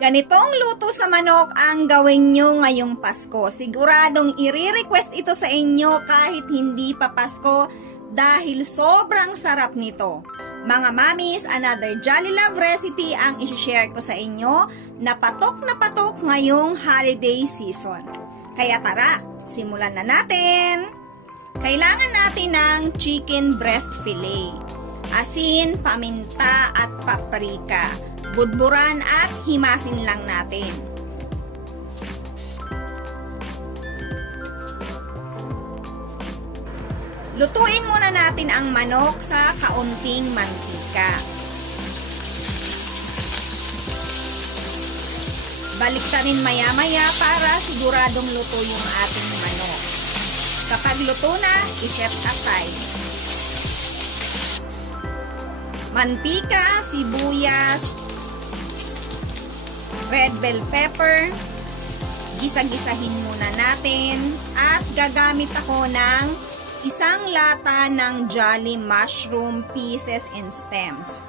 Ganitong luto sa manok ang gawin nyo ngayong Pasko. Siguradong i-request ito sa inyo kahit hindi pa Pasko dahil sobrang sarap nito. Mga mamis, another Jolly Love recipe ang isi-share ko sa inyo na patok ngayong holiday season. Kaya tara, simulan na natin! Kailangan natin ng chicken breast fillet, asin, paminta at paprika. Budburan at himasin lang natin. Lutuin muna natin ang manok sa kaunting mantika. Baliktarin maya-maya para siguradong luto yung ating manok. Kapag luto na, iset aside. Mantika, sibuyas, red bell pepper, gisa-gisahin muna natin at gagamit ako ng isang lata ng Jolly mushroom pieces and stems.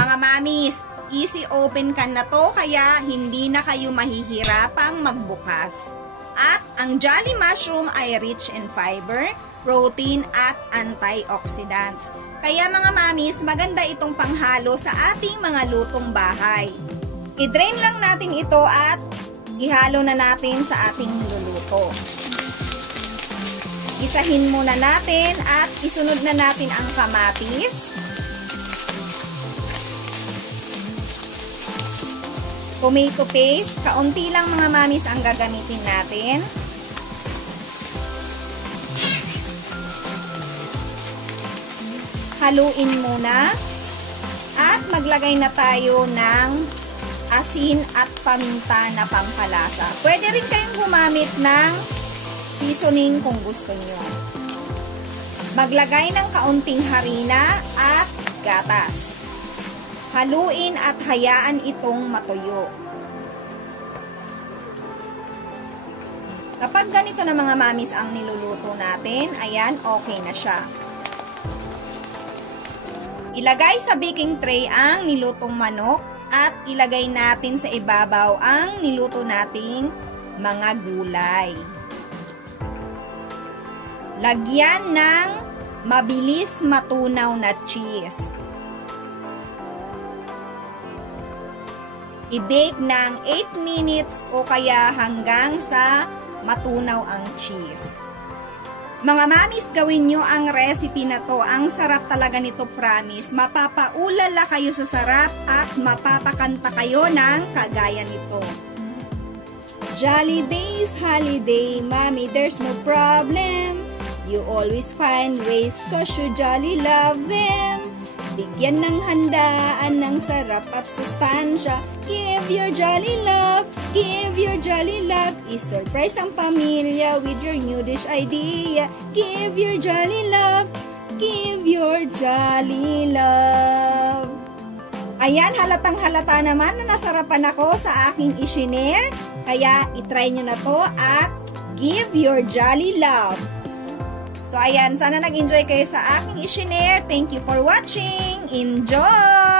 Mga mamis, easy open can na to kaya hindi na kayo mahihirapang magbukas. At ang Jolly mushroom ay rich in fiber, protein at antioxidants. Kaya mga mamis, maganda itong panghalo sa ating mga lutong bahay. I-drain lang natin ito at ihalo na natin sa ating luluto. Isahin muna natin at isunod na natin ang kamatis. Tomato paste, kaunti lang mga mamis ang gagamitin natin. Haluin muna at maglagay na tayo ng asin at paminta na pampalasa. Pwede rin kayong gumamit ng seasoning kung gusto nyo. Maglagay ng kaunting harina at gatas. Haluin at hayaan itong matuyo. Kapag ganito na mga mamis ang niluluto natin, ayan, okay na siya. Ilagay sa baking tray ang nilutong manok at ilagay natin sa ibabaw ang niluto nating mga gulay. Lagyan ng mabilis matunaw na cheese. I-bake ng 8 minutes o kaya hanggang sa matunaw ang cheese. Mga mamis, gawin nyo ang recipe na to. Ang sarap talaga nito, promise. Mapapaulala kayo sa sarap at mapapakanta kayo ng kagaya nito. Jolly days, holiday, mommy, there's no problem. You always find ways cause you jolly love them. Bigyan ng handaan ng sarap at sustansya. Give your jolly love, give your jolly love. I-surprise ang pamilya with your new dish idea. Give your jolly love, give your jolly love. Ayan, halatang halata naman na nasarapan ako sa aking isinare. Kaya itry nyo na to at give your jolly love. So ayan, sana nag-enjoy kayo sa aking isinare. Thank you for watching. Enjoy!